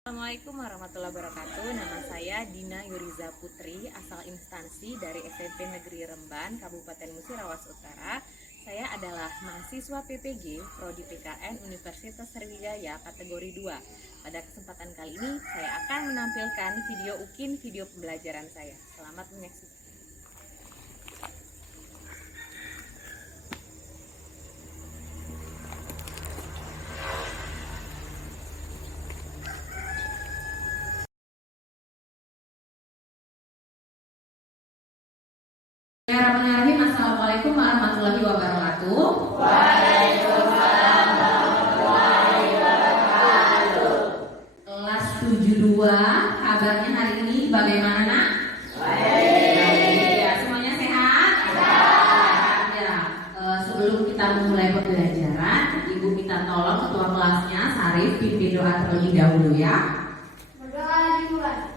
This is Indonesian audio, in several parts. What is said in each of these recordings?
Assalamualaikum warahmatullahi wabarakatuh. Nama saya Dina Yuriza Putri, asal instansi dari SMP Negeri Remban, Kabupaten Musirawas Utara. Saya adalah mahasiswa PPG Prodi PKN Universitas Sriwijaya kategori 2. Pada kesempatan kali ini saya akan menampilkan video UKIN, video pembelajaran saya. Selamat menyaksikan. Bismillahirrahmanirrahim. Assalamualaikum warahmatullahi wabarakatuh. Waalaikumsalam warahmatullahi wabarakatuh. Kelas 72, kabarnya hari ini bagaimana, Nak? Baik. Ya, semuanya sehat? Sehat. Ya, sebelum kita memulai pembelajaran, Ibu minta tolong ketua kelasnya Sarif pimpin doa terlebih dahulu ya. Berdoa dimulai.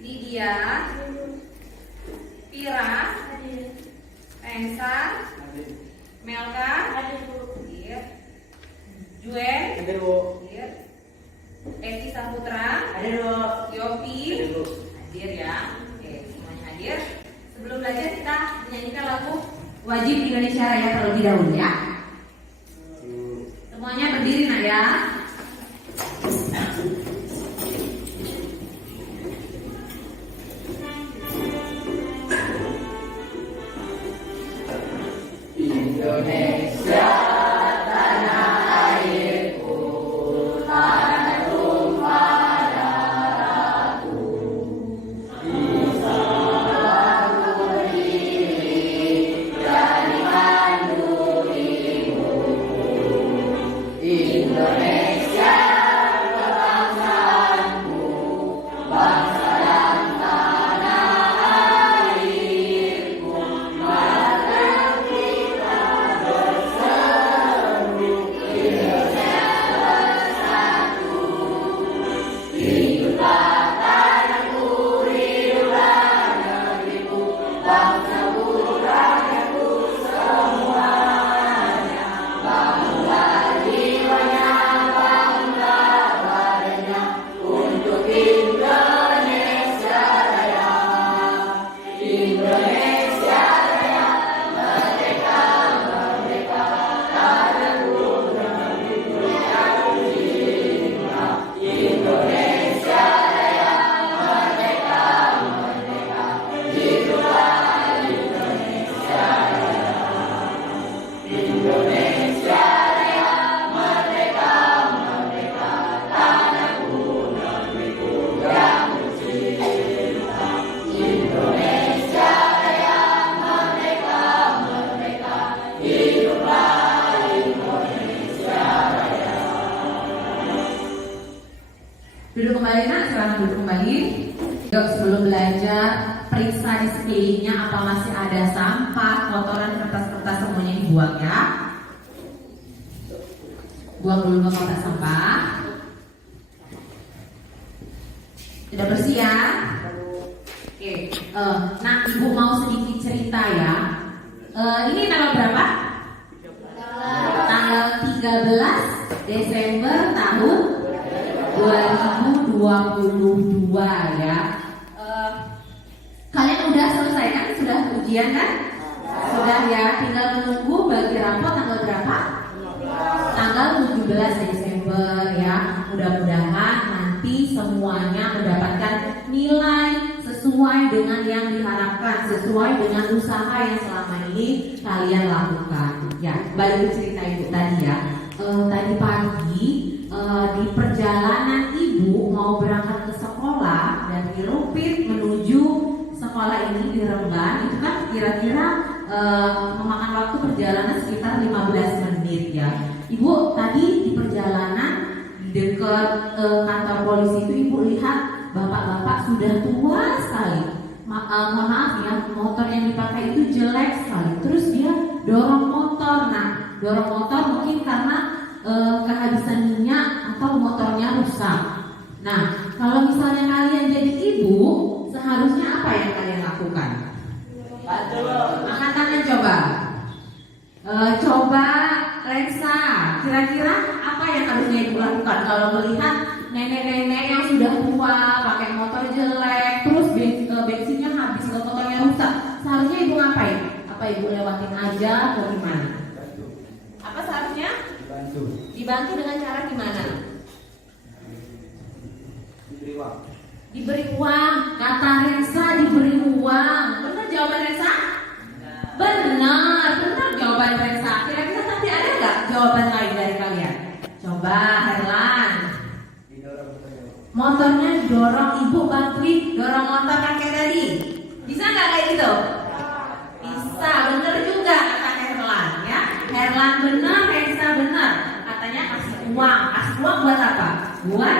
Lydia, Pira, Rensa, Melka, Juen, Eki Saputra, Yopi, hadir ya. Oke, semuanya hadir. Sebelum belajar kita menyanyikan lagu Wajib Indonesia Raya terlebih dahulu ya. Semuanya berdiri nak ya. Indonesia tanah airku, tanah tumpah darahku. Bisa aku berdiri dari kandungimu. Indonesia kebangsaanku, bangsa dan tanah airku. Maka kita bersatu, Indonesia bersatu. Hiduplah tanahku, hiduplah negeriku, bangsaku, rakyatku semuanya. Bangga jiwanya, bangga badannya, untuk Indonesia Raya. Indonesia Raya, merdeka, merdeka, tanahku, negeriku yang cinta. Indonesia Raya, merdeka, merdeka, hiduplah Indonesia Raya. Indonesia Raya, merdeka, merdeka, tanahku, negeriku yang cinta. Indonesia Raya, merdeka, merdeka, hiduplah Indonesia Raya. Duduk kembali nak, silahkan duduk kembali. Yuk, sebelum belajar, periksa di sekelilingnya apa masih ada sampah, kotoran, kertas-kertas semuanya dibuang ya. Buang dulu ke kotak sampah. Sudah bersih ya? Oke, nah ibu mau sedikit cerita ya. Ini tanggal berapa? Tanggal 13 Desember tahun 2022 ya. Kalian udah selesai kan? Sudah ujian kan? Sudah ya, tinggal menunggu bagi rapot tanggal berapa? Tanggal 17 Desember ya. Mudah-mudahan nanti semuanya mendapatkan nilai sesuai dengan yang diharapkan, sesuai dengan usaha yang selama ini kalian lakukan. Ya, balik ke cerita ibu tadi ya. Tadi pagi di perjalanan ibu mau berangkat ke sekolah dari Rupit menuju sekolah ini di Remban, itu kan kira-kira memakan waktu perjalanan sekitar 15 menit ya. Ibu tadi di perjalanan dekat kantor polisi itu ibu lihat bapak-bapak sudah tua sekali. Mohon maaf ya, motor yang dipakai itu jelek sekali. Terus dia dorong motor. Nah, dorong motor mungkin karena kehabisan minyak atau motornya rusak. Nah, kalau misalnya kalian jadi ibu, seharusnya apa yang kalian lakukan? Angkat tangan coba. Coba Lensa, kira-kira apa yang harusnya ibu lakukan kalau melihat nenek-nenek yang sudah tua pakai motor jelek, terus bensinnya habis, motornya rusak, seharusnya ibu ngapain? Apa ibu lewatin aja atau gimana? Apa seharusnya? Dibantu dengan cara gimana? Diberi uang. Kata Rensa diberi uang. Benar jawaban Rensa? Benar jawaban Rensa. Kira-kira nanti ada nggak jawaban lain dari kalian? Coba Herlan. Motornya didorong, ibu bantuin dorong motor kakek tadi. Bisa nggak kayak gitu? Bisa, bener juga kata Herlan ya. Herlan benar, Rensa benar. Katanya kasih uang. Kasih uang buat apa? Buat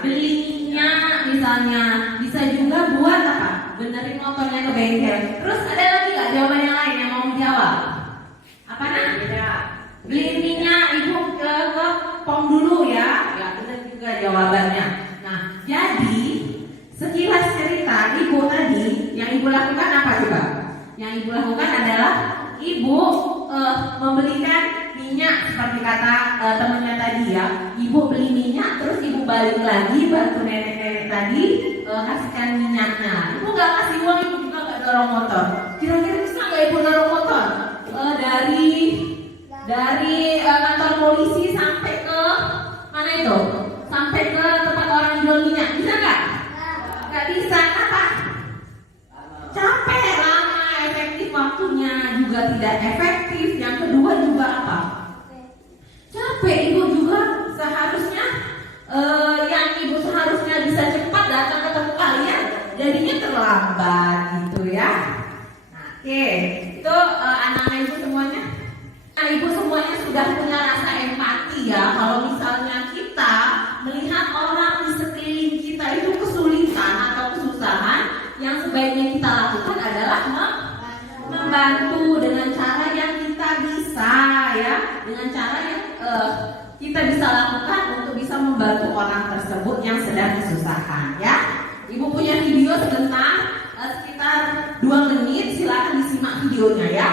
beli minyak misalnya. Bisa juga buat apa? Benerin motornya ke bengkel. Terus ada lagi nggak jawaban yang lain yang mau dijawab? Apa nak? Beli minyak, ibu ke pom dulu ya. Ya benar juga jawabannya. Nah, jadi sekilas cerita ibu tadi yang ibu lakukan apa coba? Yang ibu lakukan adalah ibu membelikan minyak seperti kata temannya tadi ya. Ibu beli minyak, terus ibu balik lagi bantu nenek-nenek tadi kasihkan minyaknya. Ibu nggak kasih uang, ibu juga nggak dorong motor. Kira-kira bisa nggak ibu dorong motor dari kantor polisi sampai ke mana itu? Sampai ke tempat orang jual minyak, bisa nggak? Nggak bisa, apa? Capek, lama, efektif waktunya juga tidak efektif. Yang kedua juga apa? Capek. Ibu juga seharusnya yang ibu seharusnya bisa cepat datang ketemu kalian, jadinya terlambat gitu ya. Nah, oke, itu anak-anak ibu semuanya. Nah, ibu semuanya sudah punya rasa empati ya. Kalau misalnya kita melihat orang di sekeliling kita itu kesulitan atau kesusahan, yang sebaiknya kita lakukan adalah membantu dengan cara yang kita bisa ya, dengan cara yang kita bisa lakukan untuk bisa membantu orang tersebut yang sedang kesusahan ya. Ibu punya video sebentar, sekitar 2 menit, silakan disimak videonya ya.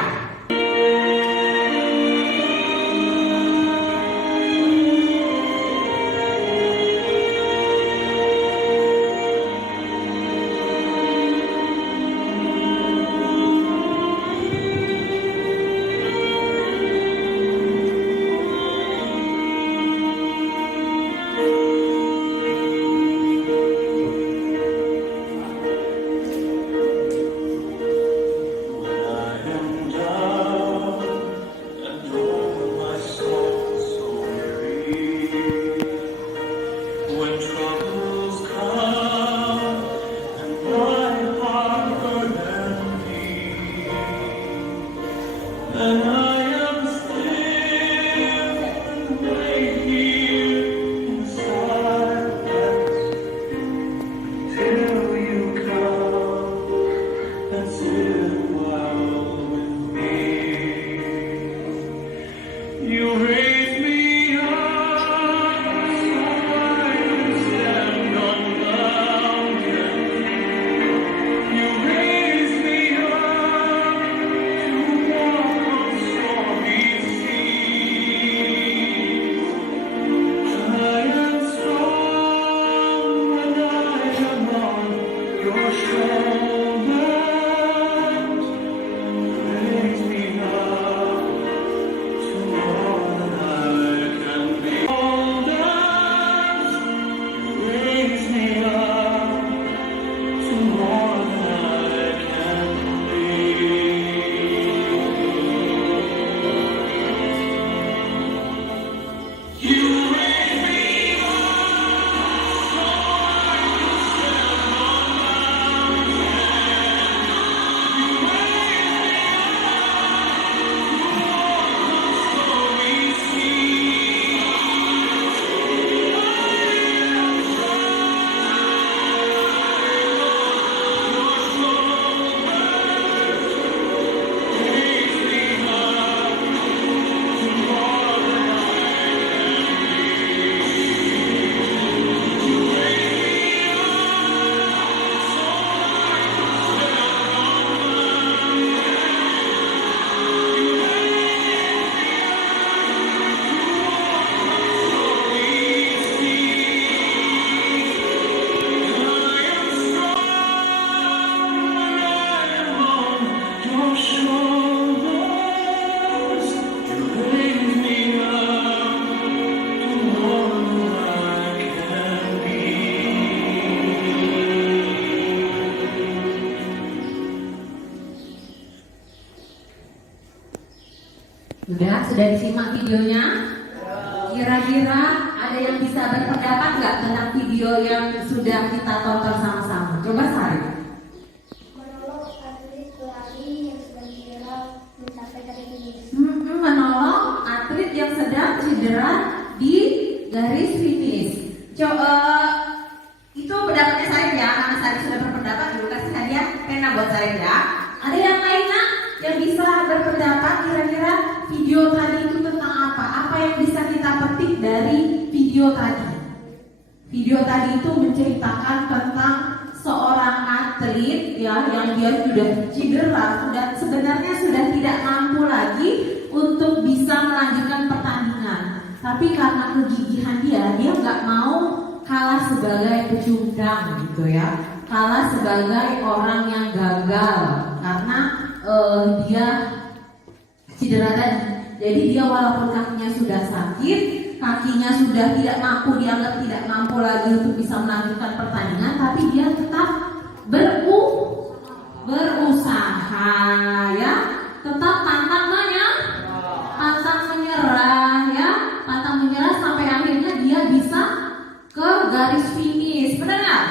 Sudah disimak videonya? Kira-kira ada yang bisa berpendapat nggak tentang video yang sudah kita tonton sama-sama? Coba Sari. Menolong atlet pelari yang sedang cedera mencapai garis finish. Menolong atlet yang sedang cedera di garis finish. Coba itu pendapatnya saya ya, karena saya sudah berpendapat dulu kasih hadiah pena buat saya ya. Ada yang lainnya yang bisa berpendapat kira-kira video tadi itu tentang apa? Apa yang bisa kita petik dari video tadi? Video tadi itu menceritakan tentang seorang atlet ya yang dia sudah cedera dan sebenarnya sudah tidak mampu lagi untuk bisa melanjutkan pertandingan. Tapi karena kegigihan dia nggak mau kalah sebagai pecundang gitu ya, kalah sebagai orang yang gagal karena dia cedera tadi. Jadi dia walaupun kakinya sudah sakit, kakinya sudah tidak mampu, dianggap tidak mampu lagi untuk bisa melanjutkan pertandingan, tapi dia tetap berusaha ya, tetap pantang menyerah ya, pantang menyerah sampai akhirnya dia bisa ke garis finish. Benar nggak?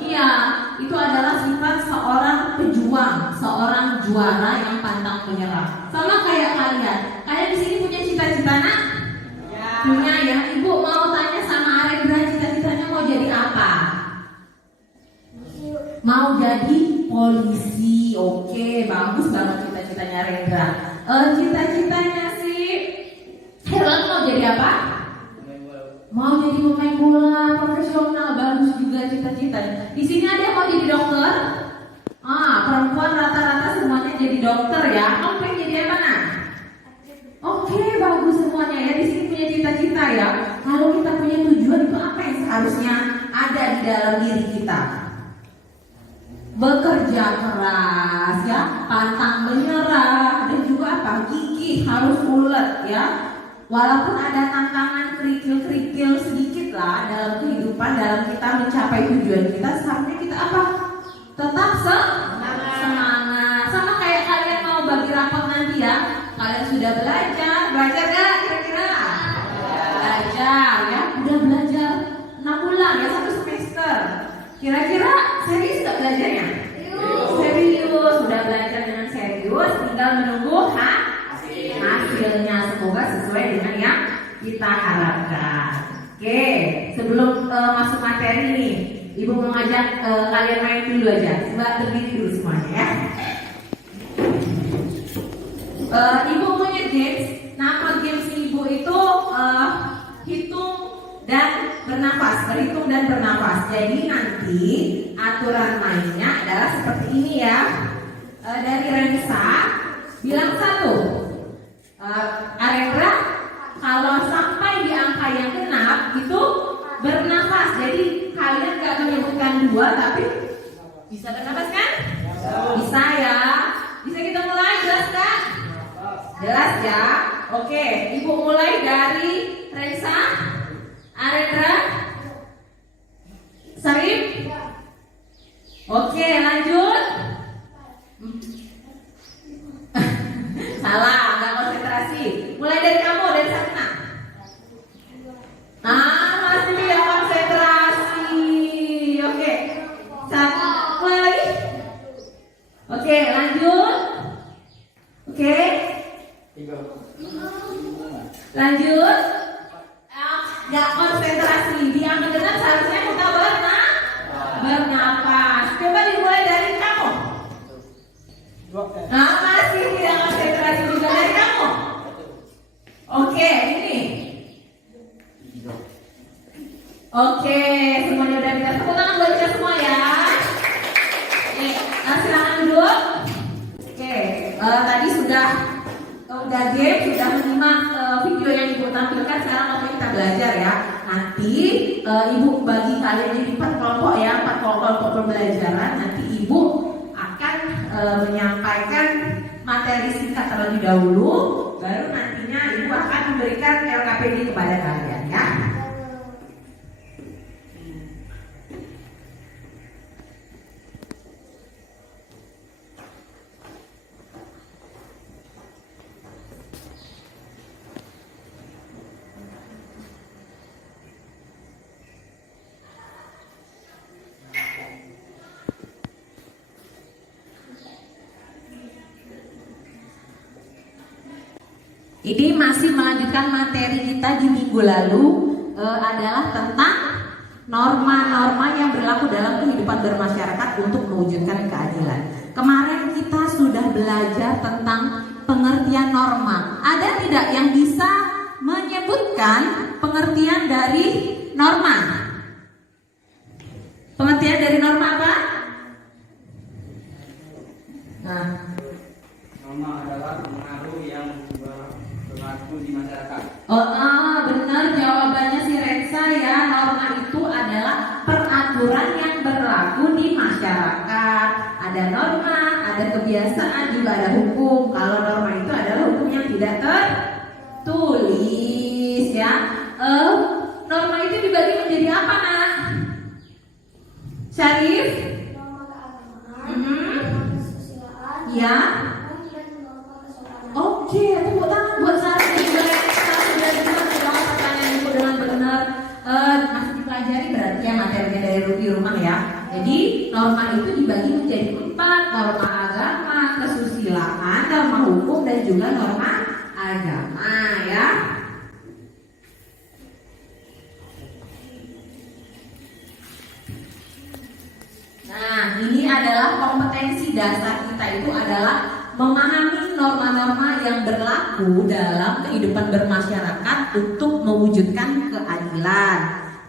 Iya, itu adalah sifat seorang pejuang, seorang juara yang pantang menyerah. Sama kayak kalian. Kalian di sini punya cita-cita nak? Ya. Punya ya. Ibu mau tanya sama Arendra, cita-citanya mau jadi apa? Mau jadi polisi. Oke, bagus banget cita-citanya Arendra. Cita-citanya si Herlan mau jadi apa? Mau jadi pemain bola profesional, bagus juga cita-citanya. Di sini ada yang mau jadi dokter? Perempuan rata-rata semuanya jadi dokter ya. Kamu pengen jadi apa nak? Oke, bagus semuanya ya. Di sini punya cita-cita ya. Kalau kita punya tujuan itu apa yang seharusnya ada di dalam diri kita? Bekerja keras ya, pantang menyerah, dan juga apa? Gigih, harus ulet ya. Walaupun ada tantangan kerikil-kerikil sedikit lah dalam kehidupan, dalam kita mencapai tujuan kita, seharusnya kita apa? Tetap semangat. Sama kayak kalian mau bagi rapot nanti ya. Kalian sudah belajar gak kira-kira? Belajar ya, udah belajar 6 bulan ya, 1 semester. Kira-kira serius gak belajarnya? Serius, sudah belajar dengan serius, tinggal menunggu hasilnya. Semoga sesuai dengan yang kita harapkan. Oke, sebelum masuk materi nih, Ibu mau ngajak kalian main dulu aja. Coba berdiri dulu semuanya ya. Ibu punya games. Nama games Ibu itu hitung dan berhitung dan bernafas. Jadi nanti aturan mainnya adalah seperti ini ya. Dari Rensa bilang 1. Arendra, kalau sampai di angka yang genap itu bernafas. Jadi kalian gak menyebutkan 2, tapi bisa bernafas kan? Bisa ya. Bisa kita mulai, jelas gak? Jelas ya. Oke, Ibu mulai dari Rensa, Arendra, Sarip. Oke, lanjut. Salah, nggak konsentrasi. Mulai dari kamu, dari Sakina. Masih tidak konsentrasi. Oke, mulai lagi. Oke, lanjut. Oke. Lanjut. Nggak konsentrasi. Dia mendengar seharusnya kita bernapas. Coba dimulai dari kamu. Masih tidak konsentrasi juga dari kamu. Oke, ini. Oke, semuanya udah bisa. Tepuk tangan buat kita semua ya. Silakan duduk. Oke, tadi sudah game, sudah menyimak video yang Ibu tampilkan. Sekarang waktu kita belajar ya. Nanti Ibu bagi kalian jadi 4 kelompok ya, 4 kelompok pembelajaran. Nanti Ibu akan menyampaikan materi singkat terlebih dahulu, baru nantinya Ibu akan memberikan LKPD kepada kalian ya. Ini masih melanjutkan materi kita di minggu lalu, adalah tentang norma-norma yang berlaku dalam kehidupan bermasyarakat untuk mewujudkan keadilan. Kemarin kita sudah belajar tentang pengertian norma. Ada tidak yang bisa menyebutkan pengertian dari norma? Pengertian dari norma apa? Nah, Norma adalah pengaruh yang berlaku di masyarakat. benar jawabannya si Reksa ya. Norma itu adalah peraturan yang berlaku di masyarakat. Ada norma, ada kebiasaan, juga ada hukum. Kalau norma itu adalah hukum yang tidak tertulis ya. Norma itu dibagi menjadi apa, Nak? Syarif? Norma keagamaan, Mhm. norma kesusilaan, Ya. dan norma kesopanan. Oke, tepuk tangan buat Sarah dan juga Reksa sudah bisa menjawab pertanyaan ibu dengan benar. Masih dipelajari berarti ya materinya dari di rumah ya. Jadi norma itu dibagi menjadi 4: norma agama, kesusilaan, norma hukum, dan juga norma agama ya. Nah, ini adalah kompetensi dasar kita, itu adalah memahami norma-norma yang berlaku dalam kehidupan bermasyarakat untuk mewujudkan keadilan.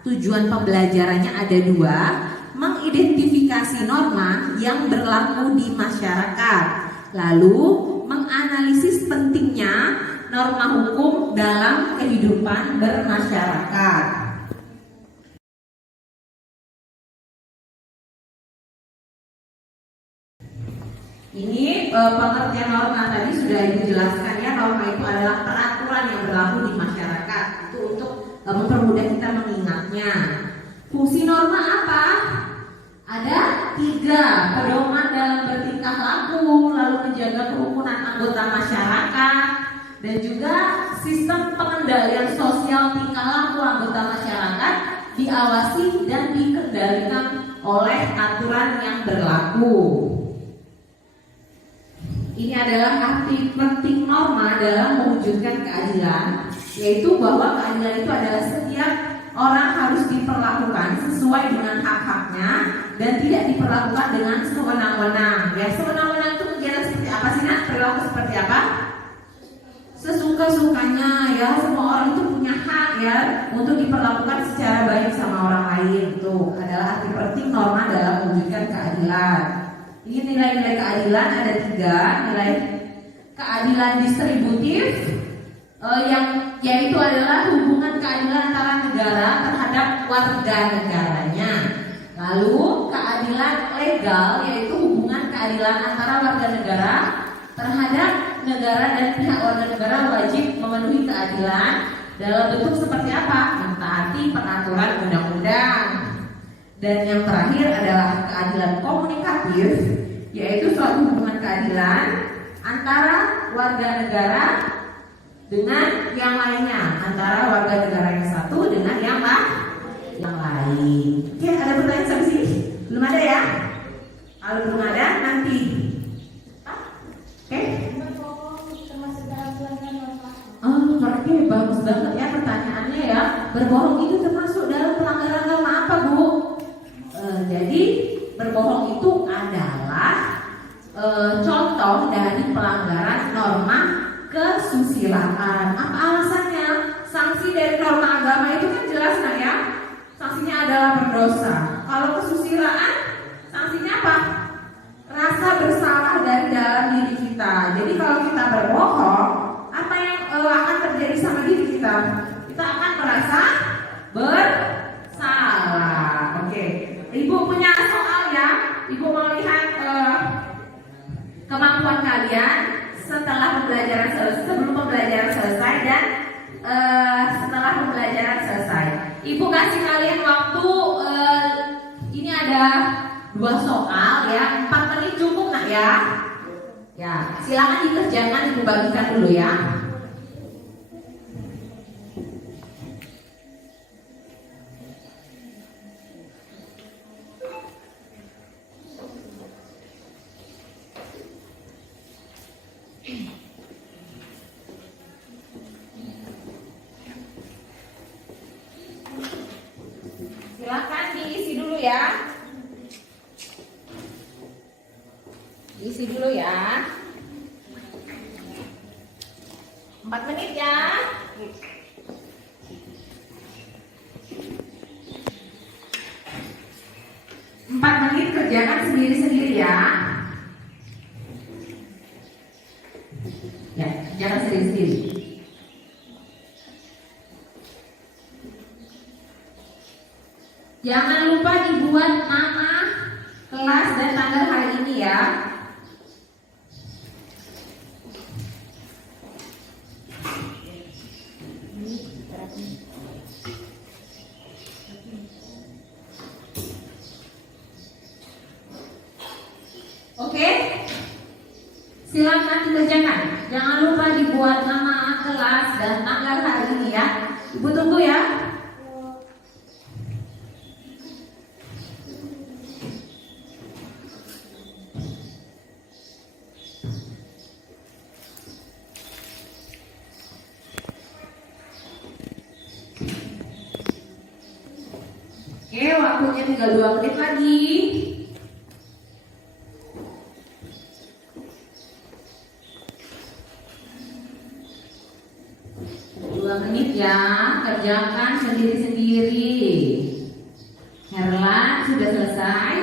Tujuan pembelajarannya ada 2: mengidentifikasi norma yang berlaku di masyarakat, lalu menganalisis pentingnya norma hukum dalam kehidupan bermasyarakat. Ini pengertian norma tadi sudah Ibu jelaskan ya. Norma itu adalah peraturan yang berlaku di masyarakat. Itu untuk mempermudah kita mengingatnya. Fungsi norma apa? Ada 3: pedoman dalam bertingkah laku, lalu menjaga kerukunan anggota masyarakat, dan juga sistem pengendalian sosial tingkah laku anggota masyarakat diawasi dan dikendalikan oleh aturan yang berlaku. Ini adalah arti penting norma dalam mewujudkan keadilan, yaitu bahwa keadilan itu adalah setiap orang harus diperlakukan sesuai dengan hak-haknya dan tidak diperlakukan dengan sewenang-wenang. Ya, sewenang-wenang itu kegiatan seperti apa sih, Nak? Perilaku seperti apa? Sesuka-sukanya ya. Semua orang itu punya hak ya untuk diperlakukan secara baik sama orang lain. Itu adalah arti penting norma dalam mewujudkan keadilan. Ini nilai-nilai keadilan ada 3: nilai keadilan distributif, yang yaitu adalah hubungan keadilan antara negara terhadap warga negaranya. Lalu keadilan legal, yaitu hubungan keadilan antara warga negara terhadap negara, dan pihak warga negara wajib memenuhi keadilan dalam bentuk seperti apa? Mentaati peraturan undang-undang. Dan yang terakhir adalah keadilan komunikatif, yaitu suatu hubungan keadilan antara warga negara dengan yang lainnya, antara warga negara yang satu dengan yang lain. Oke, ada pertanyaan sampai sini? Belum ada ya? Kalau belum ada nanti. Oke? Berbohong termasuk dalam pelanggaran norma. Oke, bagus banget ya pertanyaannya ya. Berbohong itu termasuk dalam pelanggaran norma apa, Bu? Jadi berbohong itu adalah contoh dari pelanggaran norma kesusilaan. Apa alasannya? Sanksi dari norma agama itu kan jelas, Nah ya. Sanksinya adalah berdosa. Kalau kesusilaan, sanksinya apa? Rasa bersalah dari dalam diri kita. Jadi kalau kita berbohong, apa yang akan terjadi sama diri kita? Kita akan merasa bersalah. Oke. Ibu punya soal ya. Ibu mau lihat kemampuan kalian setelah pembelajaran selesai, sebelum pembelajaran selesai, dan setelah pembelajaran selesai. Ibu kasih kalian waktu, ini ada 2 soal ya, 4 menit cukup, Nak ya. Ya, silakan dikerjakan, Ibu bagikan dulu ya. ya. Isi dulu ya. 4 menit ya. Empat menit kerjakan sendiri-sendiri ya. Ya, kerjakan sendiri-sendiri. Jangan lupa dibuat nama, kelas, dan tanggal hari ini ya. Oke? Silakan dikerjakan. Jangan lupa dibuat nama, kelas, dan tanggal hari ini ya. Ibu tunggu ya. Oke, waktunya tinggal 2 menit lagi. 2 menit ya, kerjakan sendiri-sendiri. Herlan sudah selesai.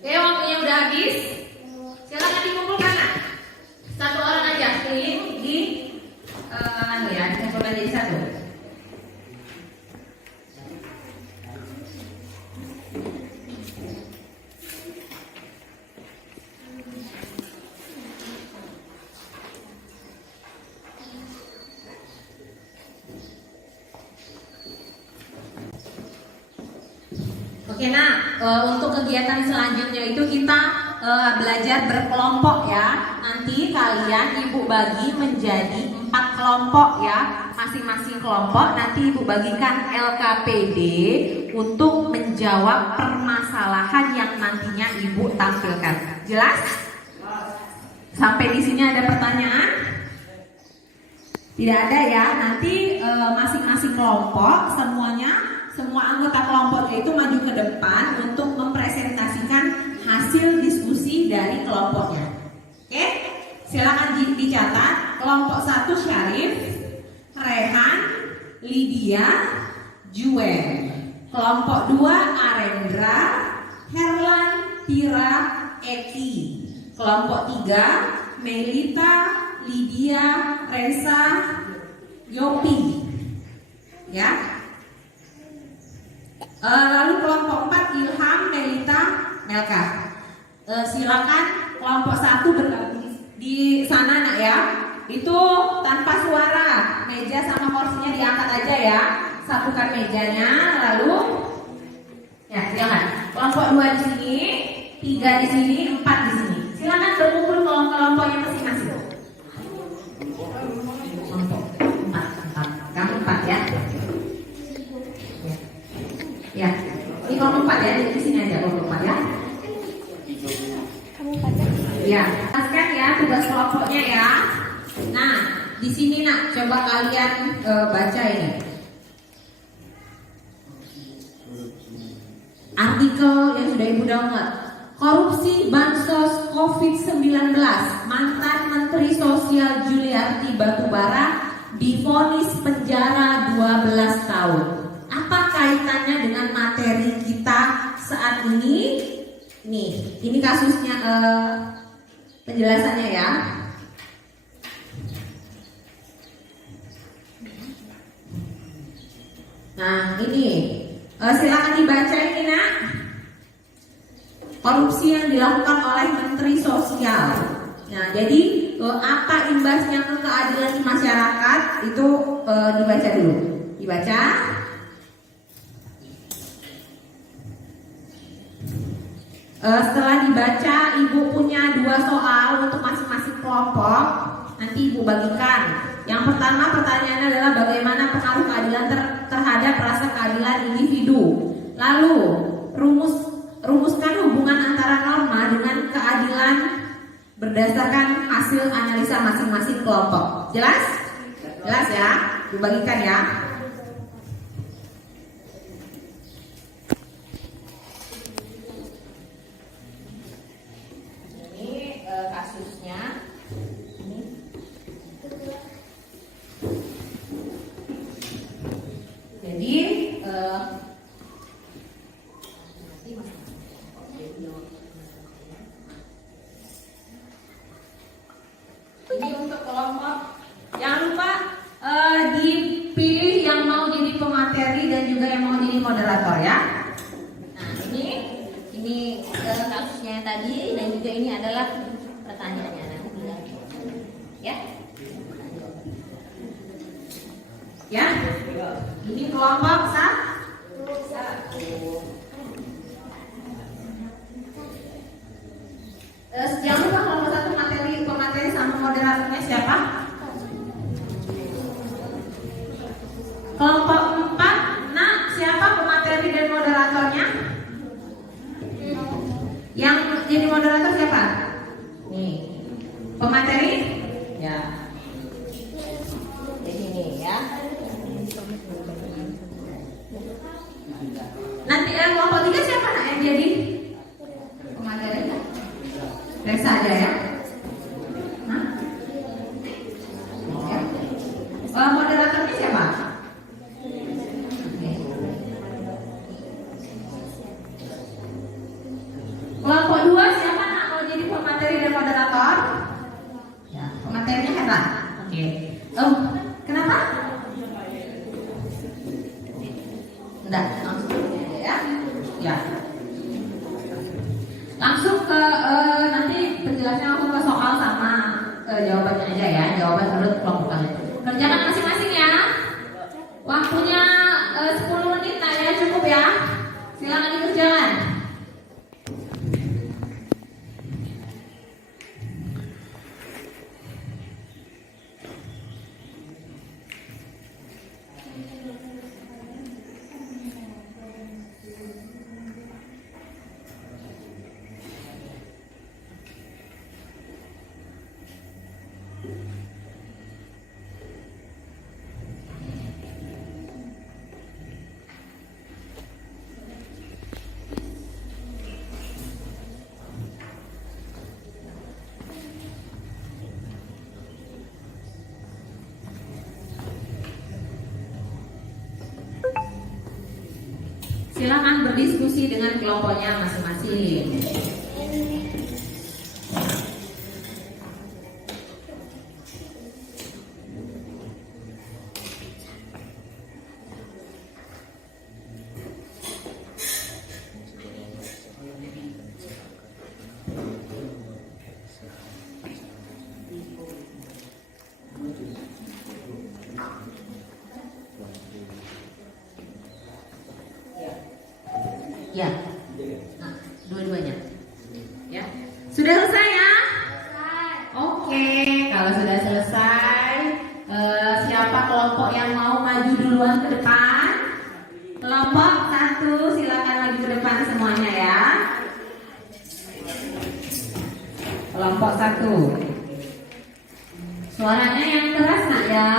Oke, waktunya udah habis. Silakan dikumpulkan lah. Satu orang aja keliling di dikumpulkan jadi satu. Oke, nah untuk kegiatan selanjutnya itu kita belajar berkelompok ya. Nanti kalian ibu bagi menjadi 4 kelompok ya. Masing-masing kelompok nanti ibu bagikan LKPD untuk menjawab permasalahan yang nantinya ibu tampilkan. Jelas? Sampai di sini ada pertanyaan? Tidak ada ya. Nanti masing-masing kelompok semua anggota kelompoknya itu maju ke depan untuk mempresentasikan hasil diskusi dari kelompoknya. Oke, silakan dicatat. Kelompok 1 Syarif, Rehan, Lydia, Juwen. Kelompok 2 Arendra, Herlan, Tira, Eki. Kelompok 3 Melita, Lydia, Reza, Yopi. Ya. Lalu kelompok 4 Ilham, Melita, Melka. Silakan kelompok 1 bergabung di sana nak ya. Itu tanpa suara, meja sama kursinya diangkat aja ya. Satukan mejanya, lalu ya silakan. Kelompok 2 di sini, 3 di sini, 4 di sini. Silakan berkumpul kelompoknya masing-masing. Kelompok 4, kamu 4 ya. Ya, ini kelompok 4 ya, di sini aja kelompok 4 ya. Ya, jelaskan ya tugas kelompoknya ya. Nah, di sini nak, coba kalian baca ini. Artikel yang sudah ibu download. Korupsi bansos COVID-19, mantan Menteri Sosial Juliarti Batubara divonis penjara 12 tahun. Apa kaitannya dengan materi kita saat ini? Nih, ini kasusnya penjelasannya ya. Nah, ini silakan dibaca ini nak. Korupsi yang dilakukan oleh Menteri Sosial. Nah, jadi apa imbasnya ke keadilan di masyarakat itu dibaca dulu. Dibaca. Setelah dibaca, ibu punya 2 soal untuk masing-masing kelompok. Nanti ibu bagikan. Yang pertama pertanyaannya adalah bagaimana pengaruh keadilan terhadap rasa keadilan individu. Lalu rumuskan hubungan antara norma dengan keadilan berdasarkan hasil analisa masing-masing kelompok. Jelas? Jelas ya? Dibagikan ya. Ini kasusnya. Jadi ini untuk kelompok. Jangan lupa dipilih yang mau jadi pemateri dan juga yang mau jadi moderator ya. Nah ini kasusnya yang tadi dan juga ini adalah pertanyaannya nanti ya. Ya, ini kelompok satu. Jangan lupa kelompok satu pemateri sama moderatornya siapa? Kelompok 4, nah siapa pemateri dan moderatornya? Yang jadi moderator siapa? Nih, pemateri? Ya, di sini ya. Nanti kelompok 3 siapa nak yang jadi pemateri? Resa aja ya. Hah? Ya. Moderatornya siapa? Oke. Kelompok 2 siapa nak mau jadi pemateri dan moderator? Ya, pematerinya Hera. Oke. Kenapa? Enggak, langsung aja ya. Ya. Langsung ke nanti penjelasannya langsung ke soal sama jawabannya aja ya, jawaban menurut kelompok kalian. Kerjakan masing-masing ya. Waktunya 10 menit nah ya, cukup ya. Silakan dikerjakan. Silakan berdiskusi dengan kelompoknya masing-masing. Ya, nah, dua-duanya. Ya, sudah selesai ya? Oke, kalau sudah selesai, siapa kelompok yang mau maju duluan ke depan? Kelompok 1, silakan maju ke depan semuanya ya. Kelompok 1. Suaranya yang keras nak ya.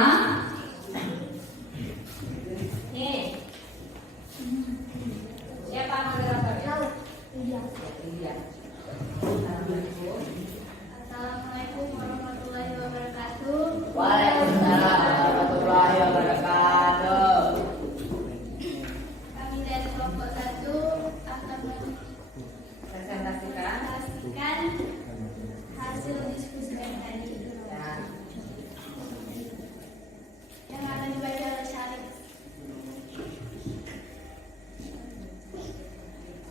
Siapa moderatornya? Iya. Assalamualaikum warahmatullahi wabarakatuh. Waalaikumsalam warahmatullahi wabarakatuh. Kami dari kelompok 1 akan Presentasikan hasil diskusi yang tadi. Yang akan dibaca oleh Syarif.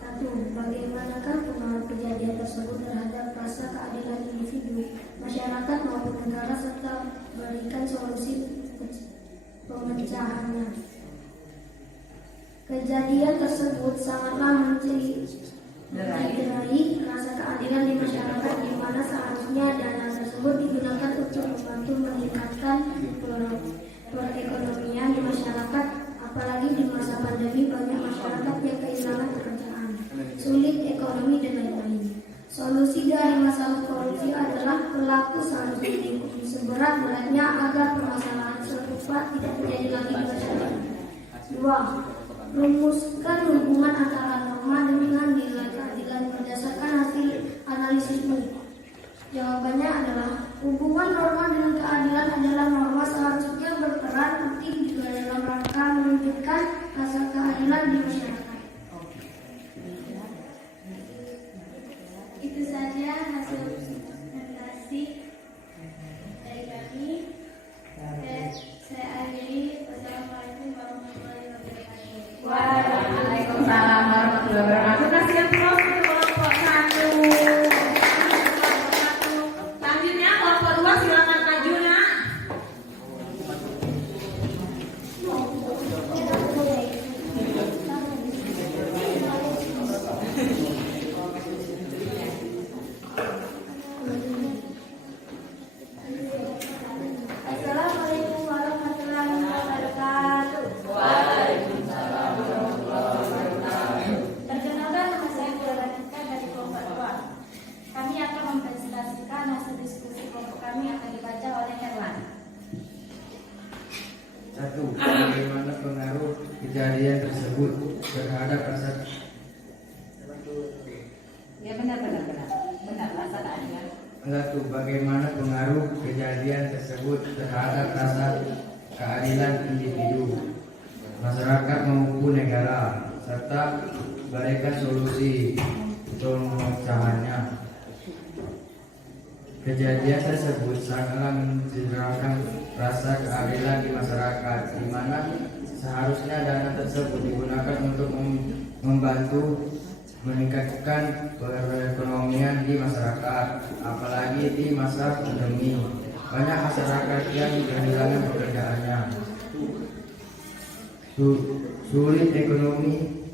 1. Bagaimanakah pengaruh kejadian tersebut terhadap rasa keadilan individu, masyarakat maupun negara serta berikan solusi pemecahannya. Kejadian tersebut sangatlah mencederai rasa keadilan di masyarakat, di mana seharusnya dana tersebut digunakan untuk membantu meningkatkan perekonomian di masyarakat, apalagi di masa pelaku seharusnya dihukum seberat-beratnya agar permasalahan serupa tidak terjadi lagi di masyarakat. 2. Rumuskan hubungan antara norma dengan nilai keadilan berdasarkan hasil analisismu. Jawabannya adalah hubungan norma dengan keadilan adalah norma seharusnya berperan penting juga dalam rangka mewujudkan rasa keadilan di masyarakat. Itu saja hasil presentasi dari kami. Saya akhiri. Wassalamualaikum warahmatullahi wabarakatuh. Waalaikumsalam warahmatullahi wabarakatuh. Kasih aplaus untuk kelompok 1. Selanjutnya kelompok 2 silakan maju nak. Assalamualaikum warahmatullahi wabarakatuh. Perkenalkan, nama saya Diaranita dari kelompok 2. Kami akan mempresentasikan hasil diskusi kelompok kami yang akan dibaca oleh Herwan. 1. Bagaimana pengaruh kejadian tersebut terhadap rasa Ya benar rasa keadilan. 1. Bagaimana pengaruh kejadian tersebut terhadap rasa keadilan individu, masyarakat maupun negara, serta berikan solusi pemecahannya. Kejadian tersebut sangatlah mencederai rasa keadilan di masyarakat, di mana seharusnya dana tersebut digunakan untuk membantu meningkatkan perekonomian di masyarakat, apalagi di masa pandemi. Banyak masyarakat yang kehilangan pekerjaannya. Sulit ekonomi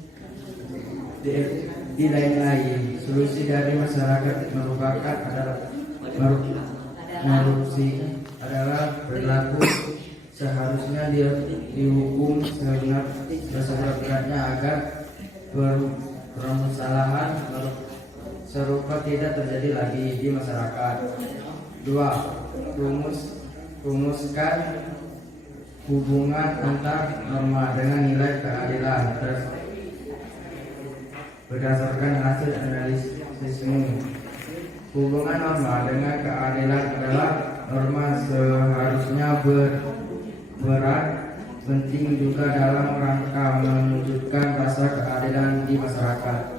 di lain-lain. Solusi dari masyarakat merupakan korupsi adalah berlaku seharusnya dia dihukum seberat-beratnya agar permasalahan serupa tidak terjadi lagi di masyarakat. 2. Rumuskan hubungan antar norma dengan nilai keadilan berdasarkan hasil analisismu. Hubungan norma dengan keadilan adalah norma seharusnya berperan penting juga dalam rangka mewujudkan rasa keadilan di masyarakat.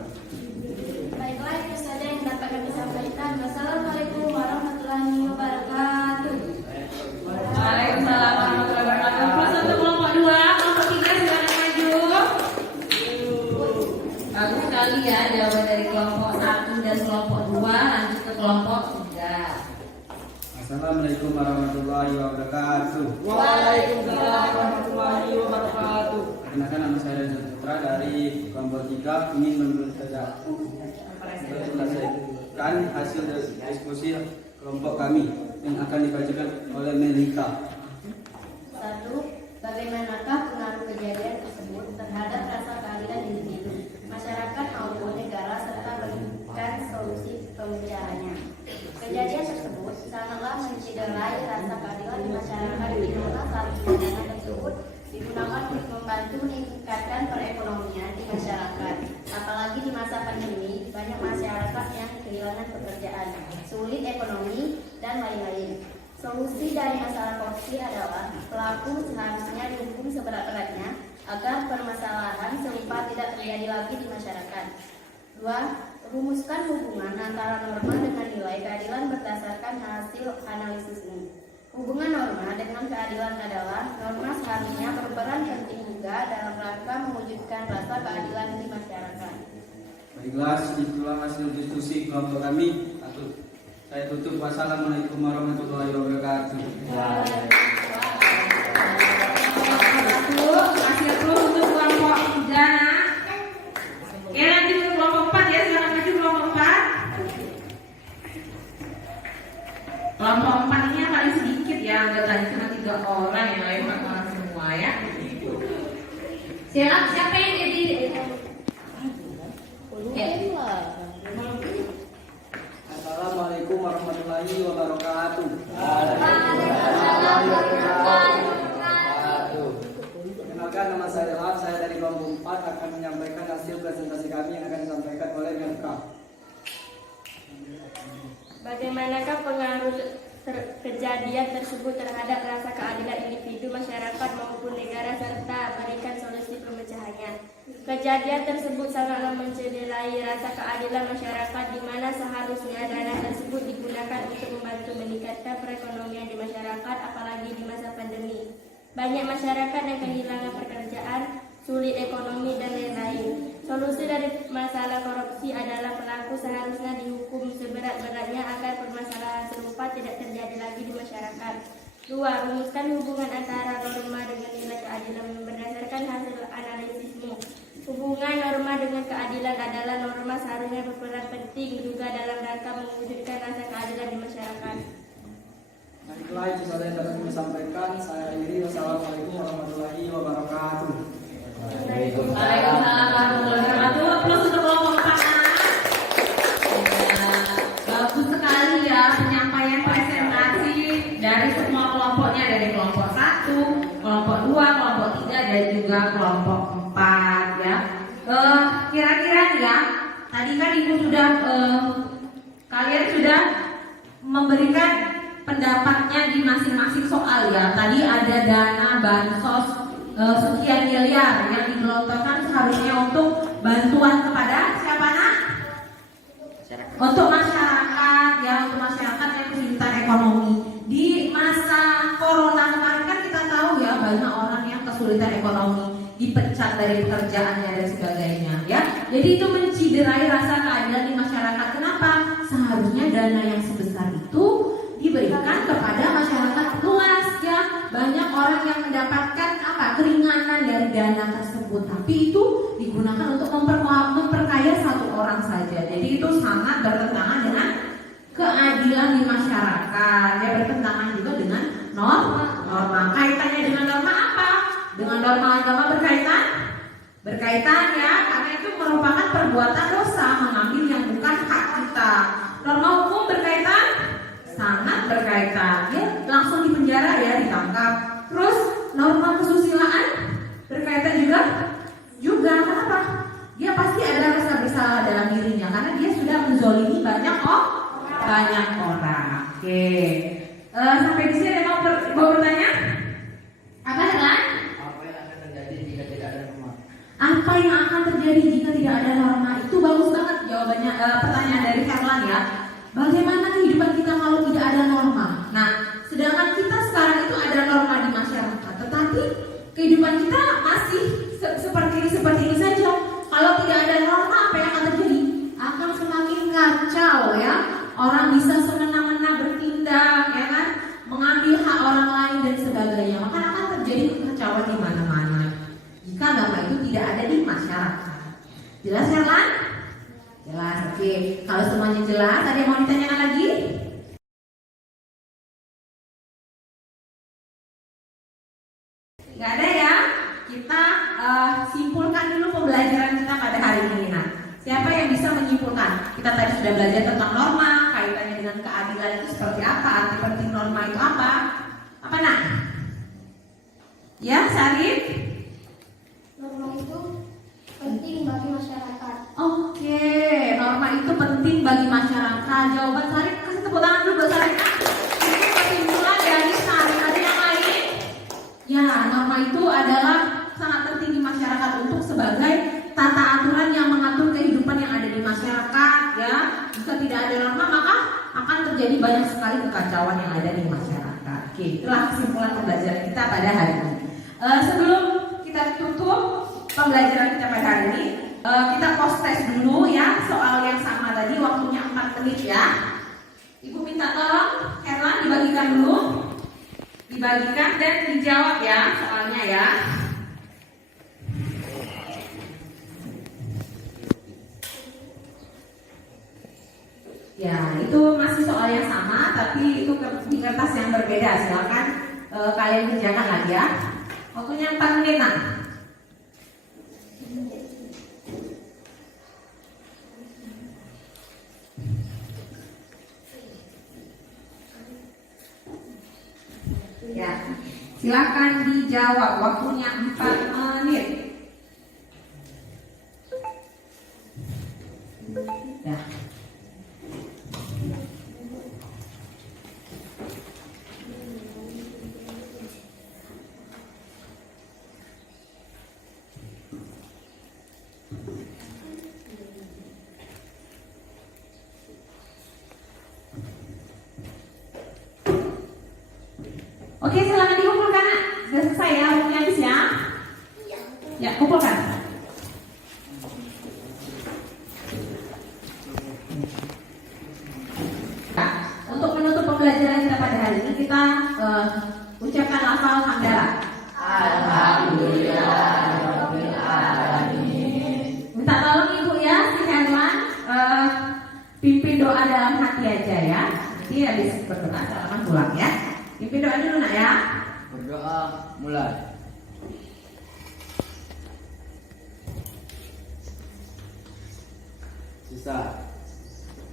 Baiklah, itu saja yang dapat kami sampaikan. Wassalamualaikum warahmatullahi wabarakatuh. Waalaikumsalam warahmatullahi wabarakatuh. Plus untuk kelompok 2, kelompok 3 silakan maju. Bagus sekali ya jawaban dari kelompok 1 dan kelompok 2. Lanjut ke kelompok 3. Assalamualaikum warahmatullahi wabarakatuh. Waalaikumsalam warahmatullahi wabarakatuh. Perkenalkan, nama saya Reza Putra dari kelompok 3 ingin mempresentasikan hasil diskusi kelompok kami yang akan dibacakan oleh Melika. 1. Bagaimanakah pengaruh kejadian tersebut terhadap rasa keadilan individu, masyarakat maupun negara serta berikan solusi pemecahannya. Kejadian tersebut sangatlah mencederai rasa keadilan di masyarakat di mana saat kejadian tersebut digunakan untuk membantu meningkatkan perekonomian di masyarakat. Apalagi di masa pandemi, banyak masyarakat yang kehilangan pekerjaan, sulit ekonomi, dan lain-lain. Solusi dari masalah korupsi adalah pelaku seharusnya dihukum seberat-beratnya agar permasalahan serupa tidak terjadi lagi di masyarakat. 2. Rumuskan hubungan antara norma dengan nilai keadilan berdasarkan hasil analisismu. Hubungan norma dengan keadilan adalah norma seharusnya berperan penting juga dalam rangka mewujudkan rasa keadilan di masyarakat. Baiklah, itulah hasil diskusi kelompok kami. Saya tutup. Wassalamualaikum warahmatullahi wabarakatuh. Kasih plus untuk kelompok 3. Ya lanjut ke kelompok 4 ya, silakan maju kelompok 4. Kelompok 4 ini yang paling sedikit ya, anggotanya cuma 3 orang, yang lain 4 orang semua ya. Siapa yang jadi? Assalamualaikum warahmatullahi wabarakatuh. Perkenalkan, nama saya Ilham, saya dari kelompok 4 akan menyampaikan hasil presentasi kami yang akan disampaikan oleh Melka. Bagaimanakah pengaruh kejadian tersebut terhadap rasa keadilan individu, masyarakat maupun negara serta berikan solusi pemecahannya? Kejadian tersebut sangatlah mencederai rasa keadilan masyarakat di mana seharusnya dana tersebut digunakan untuk membantu meningkatkan perekonomian di masyarakat apalagi di masa pandemi. Banyak masyarakat yang kehilangan pekerjaan, sulit ekonomi dan lain-lain. Solusi dari masalah korupsi adalah pelaku seharusnya dihukum seberat-beratnya agar permasalahan serupa tidak terjadi lagi di masyarakat. 2. Rumuskan hubungan antara norma dengan nilai keadilan berdasarkan hasil analisismu. Hubungan norma dengan keadilan adalah norma seharusnya berperan penting juga dalam rangka mewujudkan rasa keadilan di masyarakat. Baiklah, itu saja yang dapat kami sampaikan. Saya akhiri. Wassalamualaikum warahmatullahi wabarakatuh. Waalaikumsalam warahmatullahi wabarakatuh. Plus untuk kelompok 4. Bagus sekali ya penyampaian presentasi dari semua kelompoknya, dari kelompok 1, kelompok 2, kelompok 3 dan juga kelompok 4 ya. Kira-kira nih ya, tadi kan Ibu sudah kalian sudah memberikan pendapatnya di masing-masing soal ya. Tadi ada dana bansos sekian miliar yang digelontorkan seharusnya untuk bantuan kepada siapa nak? Untuk masyarakat ya, untuk masyarakat yang kesulitan ekonomi. Di masa corona kemarin kan kita tahu ya banyak orang yang kesulitan ekonomi, dipecat dari pekerjaannya dan sebagainya ya. Jadi itu menciderai rasa keadilan di masyarakat. Kenapa? Seharusnya dana yang sebesar itu diberikan kepada masyarakat luas ya. Banyak orang yang mendapatkan keringanan dari dana tersebut, tapi itu digunakan untuk memperkaya satu orang saja. Jadi itu sangat bertentangan dengan keadilan di masyarakat. Ya, bertentangan juga dengan norma. Kaitannya dengan norma apa? Dengan norma agama berkaitan ya, karena itu merupakan perbuatan dosa, mengambil yang bukan hak kita. Norma hukum berkaitan, sangat berkaitan ya, langsung dipenjara ya, ditangkap. Terus norma kesusilaan berkaitan juga kenapa? Dia pasti ada rasa bersalah dalam dirinya karena dia sudah menzolimi banyak orang. Oke. Sampai di sini mau bertanya? Apa dengan? Apa yang akan terjadi jika tidak ada norma? Apa yang akan terjadi jika tidak ada norma? Itu bagus banget jawabannya. Pertanyaan dari Herlan ya. Bagaimana kehidupan kita kalau tidak ada norma? Nah, sedangkan kita sekarang itu ada norma di masyarakat, tetapi kehidupan kita masih seperti ini saja. Kalau tidak ada norma, apa yang akan terjadi? Akan semakin kacau ya. Orang bisa semena-mena bertindak, ya kan? Mengambil hak orang lain dan sebagainya. Maka akan terjadi kekacauan di mana-mana jika norma itu tidak ada di masyarakat. Jelas ya, Lan? Jelas, oke. Kalau semuanya jelas, ada yang mau ditanyakan lagi? Nggak ada ya? Kita simpulkan dulu pembelajaran kita pada hari ini. Nah, siapa yang bisa menyimpulkan? Kita tadi sudah belajar tentang norma, kaitannya dengan keadilan itu seperti apa, arti penting norma itu apa? Apa nak? Ya, Syarif? Norma itu penting bagi masyarakat. Oke, norma itu penting bagi masyarakat. Jawaban Syarif, kasih tepuk tangan dulu buat Syarif. Ini kesimpulan dari Syarif. Ada yang lain? Ya, norma itu adalah sangat penting di masyarakat untuk sebagai tata aturan yang mengatur kehidupan yang ada di masyarakat. Ya, jika tidak ada norma maka akan terjadi banyak sekali kekacauan yang ada di masyarakat. Oke, itulah kesimpulan pembelajaran kita pada hari ini. Sebelum kita tutup pembelajaran kita pada hari ini, kita post test dulu ya soal yang sama tadi, waktunya 4 menit ya. Ibu minta tolong Herlan dibagikan dulu, dibagikan dan dijawab ya soalnya ya. Ya, itu masih soal yang sama tapi itu di kertas yang berbeda. Silakan kalian kerjakan lagi ya. Waktunya 4 menit nah. Ya, silakan dijawab. Waktunya 4 menit. Ya. Oke, silakan dikumpulkan, Nak. Sudah selesai ya, bukunya habis ya? Ya, kumpulkan. Nah, untuk menutup pembelajaran kita pada hari ini, kita ucapkan lafal hamdalah. Minta tolong Ibu ya, si Herman, pimpin doa dalam hati aja ya. Nanti habis berdoa, salaman pulang ya. Pimpin doa dulu Nak ya. Berdoa mulai. Sisa.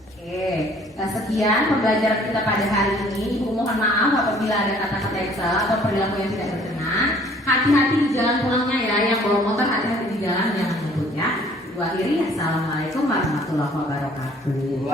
Oke, nah sekian pembelajaran kita pada hari ini. Ibu mohon maaf apabila ada kata-kata yang salah atau perilaku yang tidak berkenan. Hati-hati di jalan pulangnya ya, yang bawa motor hati-hati di jalan, jangan ngebut ya. Ibu akhiri, assalamualaikum warahmatullahi wabarakatuh.